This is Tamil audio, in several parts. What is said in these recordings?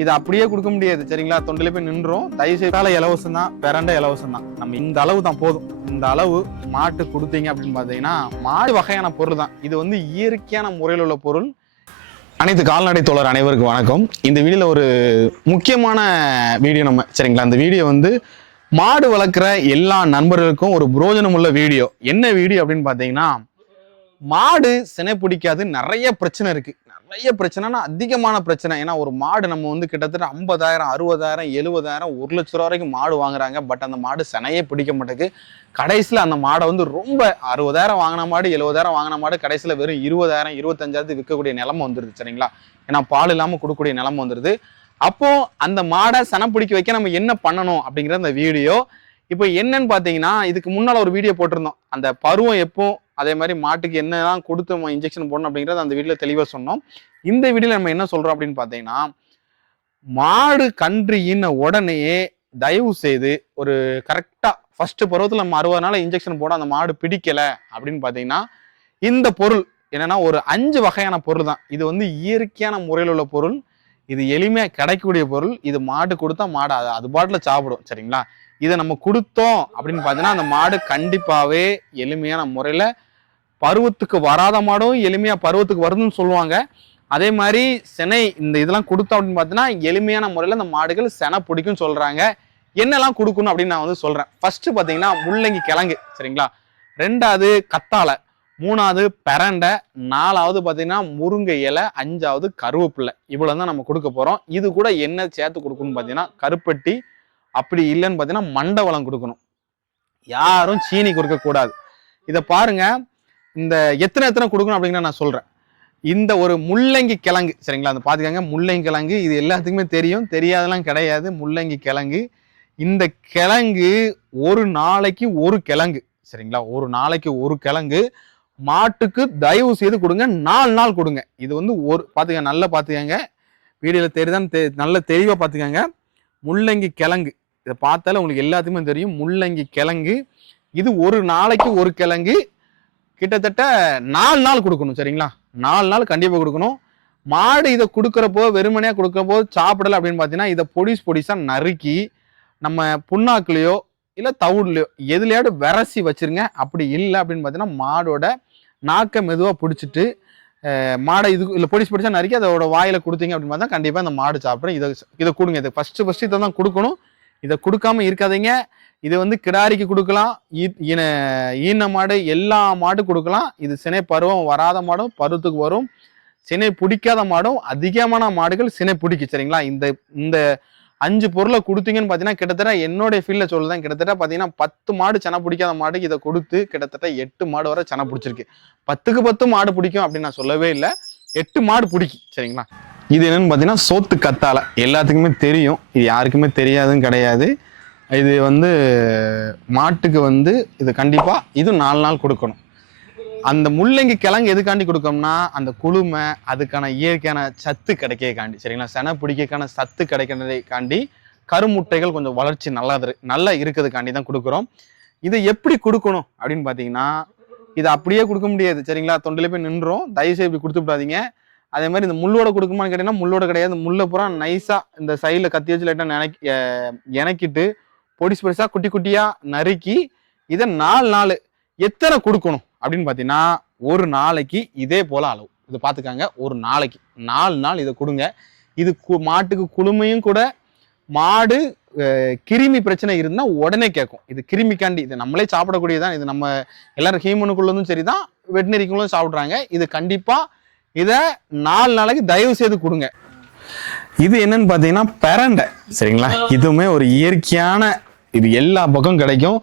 இது அப்படியே கொடுக்க முடியாது சரிங்களா, தொண்டில போய் நின்றோம். தயவுசெய்தால இலவசம் தான், பெரண்ட இலவசம் தான். நம்ம இந்த அளவு தான் போதும். இந்த அளவு மாட்டு கொடுத்தீங்க அப்படின்னு பாத்தீங்கன்னா மாடு வகையான பொருள் தான். இது வந்து இயற்கையான முறையில் உள்ள பொருள். அனைத்து கால்நடை தோழர் அனைவருக்கும் வணக்கம். இந்த வீடியோல ஒரு முக்கியமான வீடியோ நம்ம சரிங்களா. இந்த வீடியோ வந்து மாடு வளர்க்குற எல்லா நண்பர்களுக்கும் ஒரு புரோஜனம் உள்ள வீடியோ. என்ன வீடியோ அப்படின்னு பாத்தீங்கன்னா, மாடு சினை பிடிக்காது, நிறைய பிரச்சனை இருக்கு. நிறைய பிரச்சனைனா அதிகமான பிரச்சனை. ஏன்னா ஒரு மாடு நம்ம வந்து கிட்டத்தட்ட 50,000 60,000 70,000 1 லட்ச ரூபா வரைக்கும் மாடு வாங்குறாங்க. பட் அந்த மாடு சினையே பிடிக்க மாட்டேங்குது. கடைசியில் அந்த மாடை வந்து ரொம்ப 60,000 வாங்கின மாடு 70,000 வாங்கின மாடு கடைசியில் வெறும் 20,000 25,000 விற்கக்கூடிய நிலைமை வந்துருது சரிங்களா. ஏன்னா பால் இல்லாமல் கொடுக்கக்கூடிய நிலைமை வந்துருது. அப்போ அந்த மாடை சனை பிடிக்க வைக்க நம்ம என்ன பண்ணணும் அப்படிங்கிற அந்த வீடியோ. இப்போ என்னன்னு பார்த்தீங்கன்னா, இதுக்கு முன்னால் ஒரு வீடியோ போட்டிருந்தோம். அந்த பருவம் எப்போ, அதே மாதிரி மாட்டுக்கு என்னெல்லாம் கொடுத்து நம்ம இன்ஜெக்ஷன் போடணும் அப்படிங்கிறத அந்த வீடியோவில் தெளிவாக சொன்னோம். இந்த வீடியோவில் நம்ம என்ன சொல்கிறோம் அப்படின்னு பார்த்தீங்கன்னா, மாடு கன்று ஈன உடனேயே தயவு செய்து ஒரு கரெக்டாக ஃபர்ஸ்ட் பருவத்தில் நம்ம 60 நாள் இன்ஜெக்ஷன் போட அந்த மாடு பிடிக்கலை அப்படின்னு பார்த்தீங்கன்னா, இந்த பொருள் என்னன்னா ஒரு 5 வகையான பொருள் தான். இது வந்து இயற்கையான முறையில் உள்ள பொருள். இது எளிமையாக கிடைக்கக்கூடிய பொருள். இது மாடு கொடுத்தா மாடு அது பாட்டில் சாப்பிடும் சரிங்களா. இதை நம்ம கொடுத்தோம் அப்படின்னு பார்த்தீங்கன்னா அந்த மாடு கண்டிப்பாகவே எளிமையான முறையில் பருவத்துக்கு வராத மாடும் எளிமையாக பருவத்துக்கு வருதுன்னு சொல்லுவாங்க. அதே மாதிரி செனை இந்த இதெல்லாம் கொடுத்தோம் அப்படின்னு பார்த்தீங்கன்னா எளிமையான முறையில் அந்த மாடுகள் செனை பிடிக்கும்னு சொல்கிறாங்க. என்னெல்லாம் கொடுக்கணும் அப்படின்னு நான் வந்து சொல்கிறேன். ஃபர்ஸ்ட் பார்த்தீங்கன்னா முள்ளங்கி கிழங்கு சரிங்களா, 2வது கத்தாழை, 3வது பெரண்டை, 4வது பார்த்தீங்கன்னா முருங்கை இலை, 5வது கருவேப்பிலை. இவ்வளோ தான் நம்ம கொடுக்க போகிறோம். இது கூட என்ன சேர்த்து கொடுக்கணும்னு பார்த்தீங்கன்னா கருப்பட்டி, அப்படி இல்லைன்னு பார்த்தீங்கன்னா மண்டவளம் கொடுக்கணும். யாரும் சீனி கொடுக்கக்கூடாது. இதை பாருங்க, இந்த எத்தனை கொடுக்கணும் அப்படிங்கிற நான் சொல்றேன். இந்த ஒரு முள்ளங்கி கிழங்கு சரிங்களா, அந்த பார்த்துக்கங்க. முள்ளங்கி கிழங்கு இது எல்லாத்துக்குமே தெரியும், தெரியாதெல்லாம் கிடையாது. முள்ளங்கி கிழங்கு, இந்த கிழங்கு ஒரு நாளைக்கு ஒரு கிழங்கு சரிங்களா, ஒரு நாளைக்கு ஒரு கிழங்கு மாட்டுக்கு தயவு செய்து கொடுங்க. 4 நாள் கொடுங்க. இது வந்து ஒரு பார்த்துக்க, நல்லா பார்த்துக்கங்க, வீடியோவில் தெரியுதான்னு நல்ல தெளிவாக பார்த்துக்கங்க. முள்ளங்கி கிழங்கு இதை பார்த்தாலே உங்களுக்கு எல்லாத்துக்குமே தெரியும். முள்ளங்கி கிழங்கு இது ஒரு நாளைக்கு ஒரு கிழங்கு கிட்டத்தட்ட 4 நாள் கொடுக்கணும் சரிங்களா. 4 நாள் கண்டிப்பாக கொடுக்கணும். மாடு இதை கொடுக்குறப்போ வெறுமனையாக கொடுக்குறப்போ சாப்பிடலை அப்படின்னு பார்த்தீங்கன்னா இதை பொடிசாக நறுக்கி நம்ம புண்ணாக்குலையோ இல்லை தவிடுலையோ எதுலையாவது விரசி வச்சிருங்க. அப்படி இல்லை அப்படின்னு பார்த்தீங்கன்னா மாடோட நாக்கை மெதுவாக பிடிச்சிட்டு மாடை இது இல்லை பொடிசா நறுக்கி அதோட வாயில கொடுத்தீங்க அப்படின்னு பார்த்தா கண்டிப்பாக அந்த மாடு சாப்பிட்றேன். இதை கொடுங்க. இதை ஃபர்ஸ்ட் இதை தான் கொடுக்கணும். இதை கொடுக்காம இருக்காதீங்க. இது வந்து கிடாரிக்கு கொடுக்கலாம், ஈன மாடு எல்லா மாடு கொடுக்கலாம். இது சினை பருவம் வராத மாடும் பருவத்துக்கு வரும். சினை பிடிக்காத மாடும் அதிகமான மாடுகள் சினை பிடிக்கும் சரிங்களா. இந்த 5 பொருளை கொடுத்தீங்கன்னு பார்த்தீங்கன்னா கிட்டத்தட்ட என்னுடைய ஃபீல்டில் சொல்லுதான், கிட்டத்தட்ட பார்த்தீங்கன்னா 10 மாடு செனை பிடிக்காத மாடுக்கு இதை கொடுத்து கிட்டத்தட்ட 8 மாடு வரை செனை பிடிச்சிருக்கு. 10க்கு 10 மாடு பிடிக்கும் அப்படின்னு நான் சொல்லவே இல்லை, 8 மாடு பிடிக்கும் சரிங்களா. இது என்னன்னு பார்த்தீங்கன்னா சோத்து கத்தாழை, எல்லாத்துக்குமே தெரியும், இது யாருக்குமே தெரியாதுன்னு கிடையாது. இது வந்து மாட்டுக்கு வந்து இது கண்டிப்பாக இது 4 நாள் கொடுக்கணும். அந்த முள்ளங்கி கிழங்கு எதுக்காண்டி கொடுக்கோம்னா அந்த குளுமை அதுக்கான இயற்கையான சத்து கிடைக்காண்டி சரிங்களா, செனை பிடிக்கான சத்து கிடைக்கிறதுக்காண்டி, கருமுட்டைகள் கொஞ்சம் வளர்ச்சி நல்லா இருக்கிறதுக்காண்டி தான் கொடுக்குறோம். இதை எப்படி கொடுக்கணும் அப்படின்னு பார்த்தீங்கன்னா, இதை அப்படியே கொடுக்க முடியாது சரிங்களா, தொண்டில போய் நின்றோம். தயவுசெய்து இப்படி கொடுத்து விடாதீங்க. அதே மாதிரி இந்த முள்ளோட கொடுக்குமான்னு கேட்டீங்கன்னா முள்ளோட கிடையாது. முள்ளை பூரா நைஸாக இந்த சைடில் கத்தி வச்சு லைட்டாக இணக்கிட்டு பொடிசா குட்டி குட்டியாக நறுக்கி இதை 4 நாள் எத்தனை கொடுக்கணும் அப்படின்னு பார்த்தீங்கன்னா ஒரு நாளைக்கு இதே போல அளவு. இது பார்த்துக்காங்க, ஒரு நாளைக்கு 4 நாள் இதை கொடுங்க. இது மாட்டுக்கு குளுமையும் கூட. மாடு கிருமி பிரச்சனை இருந்தால் உடனே கேட்கும். இது கிருமிக்காண்டி, இது நம்மளே சாப்பிடக்கூடியதான். இது நம்ம எல்லாரும் ஹியூமனுக்குள்ளதும் சரி தான், வெட்டினரிக்குள்ளும் சாப்பிட்றாங்க. இது கண்டிப்பாக இதை 4 நாளைக்கு தயவு செய்து கொடுங்க. இது என்னன்னு பார்த்தீங்கன்னா பெரண்டை சரிங்களா. இதுவுமே ஒரு இயற்கையான, இது எல்லா பக்கம் கிடைக்கும்.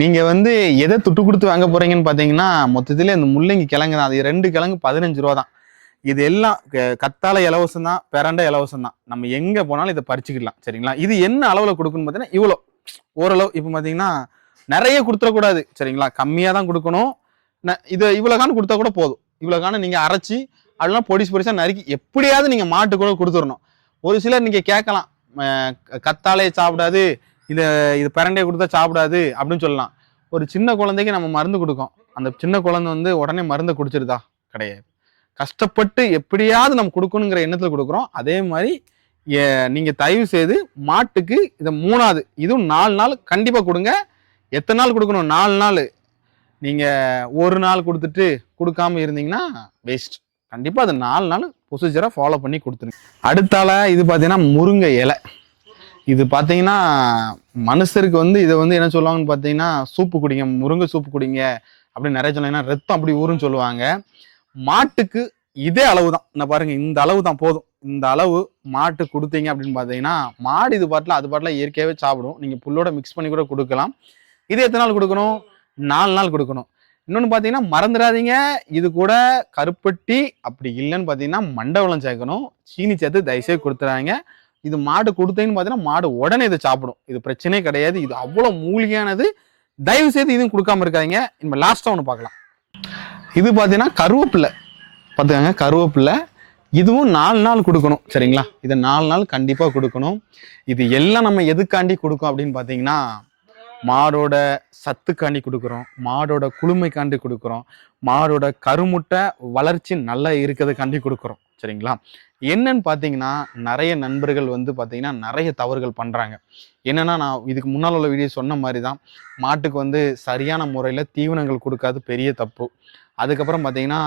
நீங்கள் வந்து எதை துட்டு கொடுத்து வாங்க போகிறீங்கன்னு பார்த்தீங்கன்னா மொத்தத்தில் இந்த முள்ளங்கி கிழங்கு தான். அது 2 கிழங்கு 15 ரூபா தான். இது எல்லாம் கத்தாழை இலவசம் தான், பெரண்டை இலவசம் தான். நம்ம எங்கே போனாலும் இதை பறிச்சுக்கலாம் சரிங்களா. இது என்ன அளவில் கொடுக்கணும்னு பார்த்தீங்கன்னா இவ்வளோ ஓரளவு. இப்போ பார்த்தீங்கன்னா நிறைய கொடுத்துடக்கூடாது சரிங்களா, கம்மியாக தான் கொடுக்கணும். இதை இவ்வளோக்கான கொடுத்தா கூட போதும். இவ்வளோக்கான நீங்கள் அரைச்சி அதெல்லாம் பொடிசாக நறுக்கி எப்படியாவது நீங்கள் மாட்டு கூட கொடுத்துடணும். ஒரு சிலர் நீங்கள் கேட்கலாம், கத்தாழையை சாப்பிடாது, இது பெரண்டையை கொடுத்தா சாப்பிடாது அப்படின்னு சொல்லலாம். ஒரு சின்ன குழந்தைக்கு நம்ம மருந்து கொடுக்கோம், அந்த சின்ன குழந்தை வந்து உடனே மருந்தை குடிச்சிருதா? கிடையாது. கஷ்டப்பட்டு எப்படியாவது நம்ம கொடுக்கணுங்கிற எண்ணத்தில் கொடுக்குறோம். அதே மாதிரி நீங்கள் தயவு செய்து மாட்டுக்கு இதை 3வது இதுவும் 4 நாள் கண்டிப்பாக கொடுங்க. எத்தனை நாள் கொடுக்கணும்? 4 நாள். நீங்கள் ஒரு நாள் கொடுத்துட்டு கொடுக்காம இருந்தீங்கன்னா வேஸ்ட். கண்டிப்பாக அது 4 நாள் ப்ரொசீஜராக ஃபாலோ பண்ணி கொடுத்துருங்க. அடுத்தால இது பார்த்தீங்கன்னா முருங்கை இலை. இது பார்த்தீங்கன்னா மனுஷருக்கு வந்து இதை வந்து என்ன சொல்லுவாங்கன்னு பார்த்தீங்கன்னா சூப்பு குடிங்க, முருங்கை சூப்பு குடிங்க அப்படின்னு நிறைய சொன்னாங்கன்னா ரத்தம் அப்படி ஊருன்னு சொல்லுவாங்க. மாட்டுக்கு இதே அளவு தான். நான் பாருங்க, இந்த அளவு தான் போதும். இந்த அளவு மாட்டு கொடுத்தீங்க அப்படின்னு பார்த்தீங்கன்னா மாடு இது பாட்டில் அது பாட்டில் இயற்கையாகவே சாப்பிடும். நீங்கள் புல்லோட மிக்ஸ் பண்ணி கூட கொடுக்கலாம். இது எத்தனை நாள் கொடுக்கணும்? 4 நாள் கொடுக்கணும். இன்னொன்று பார்த்தீங்கன்னா மறந்துடாதீங்க, இது கூட கருப்பட்டி அப்படி இல்லைன்னு பார்த்தீங்கன்னா மண்டவளம் சேர்க்கணும். சீனி சேர்த்து தயவுசெய்து கொடுத்துறாங்க. இது மாடு கொடுத்தீங்கன்னு பார்த்தீங்கன்னா மாடு உடனே இதை சாப்பிடும். இது பிரச்சனையே கிடையாது. இது அவ்வளோ மூலிகையானது. தயவு செய்து இதுவும் கொடுக்காம இருக்காங்க. நம்ம லாஸ்ட்டாக ஒன்று பார்க்கலாம். இது பார்த்தீங்கன்னா கருவேப்பிலை. பார்த்துக்கங்க, கருவேப்பிலை. இதுவும் 4 நாள் கொடுக்கணும். சரிங்களா? இதை 4 நாள் கண்டிப்பாக கொடுக்கணும். இது எல்லாம் நம்ம எதுக்காண்டி கொடுக்கும் அப்படின்னு பார்த்தீங்கன்னா மாடோட சத்துக்காண்டி கொடுக்குறோம், மாடோட குளுமைக்காண்டி கொடுக்குறோம், மாடோட கருமுட்டை வளர்ச்சி நல்லா இருக்கிறதுக்காண்டி கொடுக்குறோம். சரிங்களா? என்னன்னு பார்த்தீங்கன்னா நிறைய நண்பர்கள் வந்து பார்த்தீங்கன்னா நிறைய தவறுகள் பண்ணுறாங்க. என்னன்னா, நான் இதுக்கு முன்னால் உள்ள வீடியோ சொன்ன மாதிரி தான், மாட்டுக்கு வந்து சரியான முறையில் தீவனங்கள் கொடுக்காது பெரிய தப்பு. அதுக்கப்புறம் பார்த்தீங்கன்னா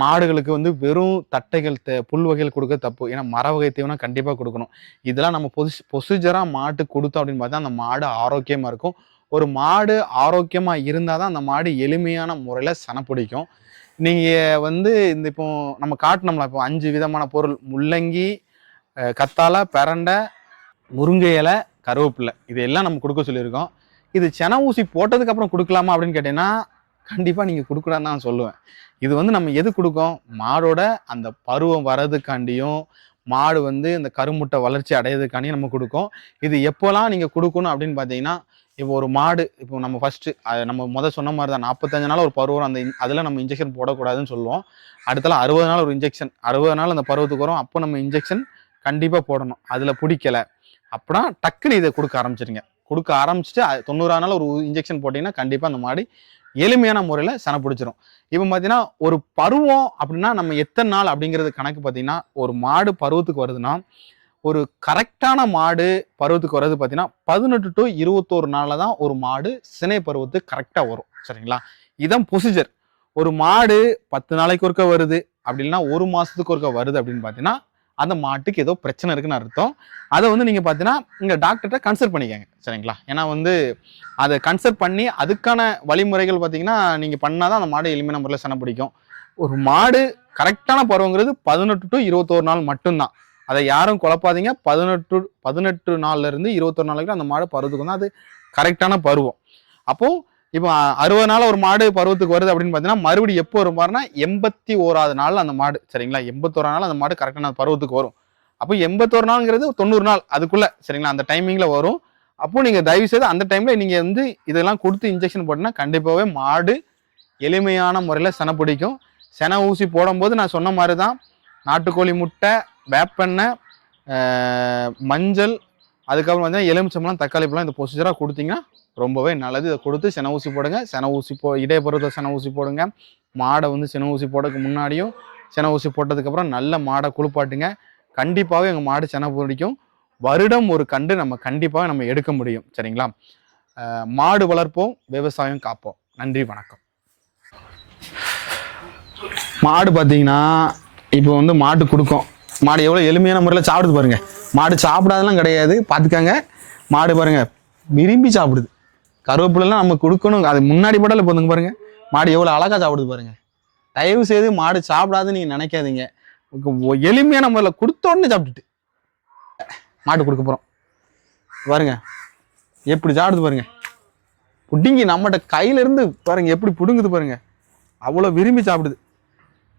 மாடுகளுக்கு வந்து வெறும் தட்டைகள் புல் வகைகள் கொடுக்க தப்பு. ஏன்னா மர வகை தீவனம் கண்டிப்பாக கொடுக்கணும். இதெல்லாம் நம்ம ப்ரொசீஜராக மாட்டுக்கு கொடுத்தோம் அப்படின்னு பார்த்தா அந்த மாடு ஆரோக்கியமாக இருக்கும். ஒரு மாடு ஆரோக்கியமாக இருந்தால் தான் அந்த மாடு எளிமையான முறையில் சனப்பிடிக்கும். நீங்கள் வந்து இந்த இப்போ நம்ம காட்டினோம்ல, இப்போ 5 விதமான பொருள்: முள்ளங்கி, கத்தாழை, பிரண்டை, முருங்கை இலை, கருவேப்பிலை. இதெல்லாம் நம்ம கொடுக்க சொல்லியிருக்கோம். இது சென ஊசி போட்டதுக்கப்புறம் கொடுக்கலாமா அப்படின்னு கேட்டீங்கன்னா கண்டிப்பாக நீங்கள் கொடுக்கூடாதுன்னு நான் சொல்லுவேன். இது வந்து நம்ம எது கொடுக்கோம்? மாடோட அந்த பருவம் வர்றதுக்காண்டியும் மாடு வந்து இந்த கருமுட்டை வளர்ச்சி அடையிறதுக்காண்டியும் நம்ம கொடுக்கோம். இது எப்போலாம் நீங்கள் கொடுக்கணும் அப்படின்னு பார்த்தீங்கன்னா, இப்போ ஒரு மாடு இப்போ நம்ம ஃபஸ்ட்டு நம்ம சொன்ன மாதிரி தான் 45 நாள் ஒரு பருவம், அந்த அதில் நம்ம இன்ஜெக்ஷன் போடக்கூடாதுன்னு சொல்லுவோம். அடுத்தால 60 நாள் ஒரு இன்ஜெக்ஷன், 60 நாள் அந்த பருவத்துக்கு வரும். அப்போ நம்ம இன்ஜெக்ஷன் கண்டிப்பாக போடணும். அதில் பிடிக்கலை அப்படின்னா டக்குன்னு இதை கொடுக்க ஆரம்பிச்சிருங்க. கொடுக்க ஆரம்பிச்சுட்டு 90 நாள் ஒரு இன்ஜெக்ஷன் போட்டிங்கன்னா கண்டிப்பாக அந்த மாடு எளிமையான முறையில் சன பிடிச்சிரும். இப்போ பார்த்தீங்கன்னா ஒரு பருவம் அப்படின்னா நம்ம எத்தனை நாள் அப்படிங்கிறது கணக்கு பார்த்தீங்கன்னா, ஒரு மாடு பருவத்துக்கு வருதுன்னா ஒரு கரெக்டான மாடு பருவத்துக்கு வர்றது பார்த்தீங்கன்னா 18 to 21 நாளில் தான் ஒரு மாடு சினை பருவத்துக்கு கரெக்டாக வரும். சரிங்களா? இதான் ப்ரொசீஜர். ஒரு மாடு 10 நாளைக்கு ஒருக்க வருது அப்படி இல்லைன்னா 1 மாதத்துக்கு ஒருக்க வருது அப்படின்னு பார்த்தீங்கன்னா அந்த மாட்டுக்கு ஏதோ பிரச்சனை இருக்குன்னு அர்த்தம். அதை வந்து நீங்கள் பார்த்தீங்கன்னா இங்கே டாக்டர்கிட்ட கன்சல்ட் பண்ணிக்கங்க. சரிங்களா? ஏன்னா வந்து அதை கன்சல்ட் பண்ணி அதுக்கான வழிமுறைகள் பார்த்தீங்கன்னா நீங்கள் பண்ணால் தான் அந்த மாடு எளிமையான முறையில் சன பிடிக்கும். ஒரு மாடு கரெக்டான பருவங்கிறது 18 to 21 நாள் மட்டும்தான். அதை யாரும் குழப்பாதீங்க. 18 நாள்லேருந்து 21 நாள் வரைக்கும் அந்த மாடு பருவத்துக்கு வந்து அது கரெக்டான பருவம். அப்போது இப்போ 60 நாள் ஒரு மாடு பருவத்துக்கு வருது அப்படின்னு பார்த்தீங்கன்னா மறுபடியும் எப்போ வரும் பாருன்னா 81வது நாள் அந்த மாடு. சரிங்களா? 81 நாள் அந்த மாடு கரெக்டான பருவத்துக்கு வரும். அப்போ 81 நாள்ங்கிறது 90 நாள் அதுக்குள்ள. சரிங்களா? அந்த டைமிங்ல வரும். அப்போ நீங்க தயவு செய்து அந்த டைம்ல நீங்க வந்து இதெல்லாம் கொடுத்து இன்ஜெக்ஷன் போட்டீங்கன்னா கண்டிப்பாகவே மாடு எளிமையான முறையில் சென பிடிக்கும். சென ஊசி போடும்போது நான் சொன்ன மாதிரி தான் நாட்டுக்கோழி முட்டை, வேப்பெண்ணெய், மஞ்சள், அதுக்கப்புறம் வந்து எலுமிச்சம்பழம், தக்காளி பழம் இந்த ப்ரொசீஜராக கொடுத்தீங்கன்னா ரொம்பவே நல்லது. இதை கொடுத்து சென ஊசி போடுங்க. சென ஊசி இடைப்பருவத்தில் சென ஊசி போடுங்க. மாடை வந்து சென ஊசி போடுறதுக்கு முன்னாடியும் சென ஊசி போட்டதுக்கப்புறம் நல்ல மாடை குளிப்பாட்டுங்க. கண்டிப்பாகவே எங்கள் மாடு சென பிடிக்கும். வருடம் ஒரு கண்டு நம்ம கண்டிப்பாக நம்ம எடுக்க முடியும். சரிங்களா? மாடு வளர்ப்போம், விவசாயம் காப்போம். நன்றி, வணக்கம். மாடு பார்த்தீங்கன்னா இப்போ வந்து மாட்டு கொடுக்கும். மாடு எவ்வளோ எளிமையான முறையில் சாப்பிடுது பாருங்க. மாடு சாப்பிடாதெல்லாம் கிடையாது, பார்த்துக்கங்க. மாடு பாருங்க விரும்பி சாப்பிடுது. கருவேப்பிலாம் நம்ம கொடுக்கணும், அது முன்னாடி படல போதுங்க பாருங்க. மாடு எவ்வளோ அழகாக சாப்பிடுது பாருங்க. தயவு செய்து மாடு சாப்பிடாதுன்னு நீங்கள் நினைக்காதீங்க. எளிமையான முறையில் கொடுத்த உடனே சாப்பிட்டுட்டு மாடு கொடுக்க போகிறோம் பாருங்க. எப்படி சாப்பிடுது பாருங்க. புடிங்கி நம்மகிட்ட கையிலேருந்து பாருங்க எப்படி புடுங்குது பாருங்க. அவ்வளோ விரும்பி சாப்பிடுது.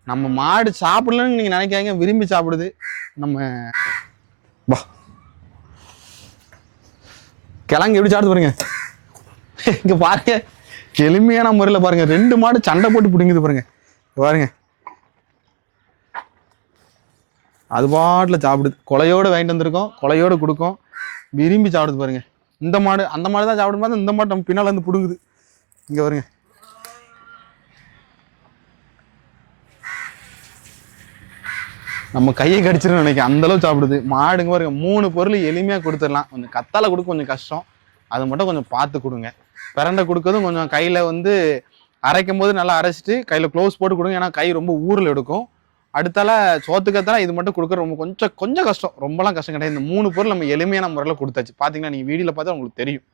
நம்ம மாடு சாப்பிடலன்னு நீங்கள் நினைக்காதீங்க, விரும்பி சாப்பிடுது. நம்ம வா கிழங்கு எப்படி சாப்பிடுது பாருங்க. இங்கே பாருங்க எளிமையான முறையில் பாருங்க 2 மாடு சண்டை போட்டு பிடிங்குது பாருங்க. பாருங்க அது பாட்டில் சாப்பிடுது. கொலையோடு வாங்கிட்டு வந்திருக்கோம், கொலையோடு கொடுக்கும், விரும்பி சாப்பிடுது பாருங்க. இந்த மாடு அந்த மாடு தான் சாப்பிடும் போது இந்த மாடு நம்ம பின்னால் வந்து பிடுங்குது. இங்கே பாருங்க. நம்ம கையை கடிச்சிருன்னு நினைக்கிறேன், அந்த அளவு சாப்பிடுது மாடுங்க. பாருங்க 3 பொருள் எளிமையா கொடுத்துடலாம். கொஞ்சம் கத்தால கொடுக்க கொஞ்சம் கஷ்டம், அது மட்டும் கொஞ்சம் பார்த்து கொடுங்க. பிரண்டை கொடுக்கறதும் கொஞ்சம் கையில வந்து அரைக்கும் போது நல்லா அரைச்சிட்டு கையில க்ளோஸ் போட்டு கொடுங்க, ஏன்னா கை ரொம்ப ஊரில் எடுக்கும். அடுத்தால சோத்துக்கத்தால இது மட்டும் கொடுக்க ரொம்ப கொஞ்சம் கஷ்டம், ரொம்பலாம் கஷ்டம் கிடையாது. இந்த 3 பொருள் நம்ம எளிமையான முறையில் கொடுத்தாச்சு. பார்த்தீங்கன்னா நீங்கள் வீடியோவில் பார்த்தா உங்களுக்கு தெரியும்.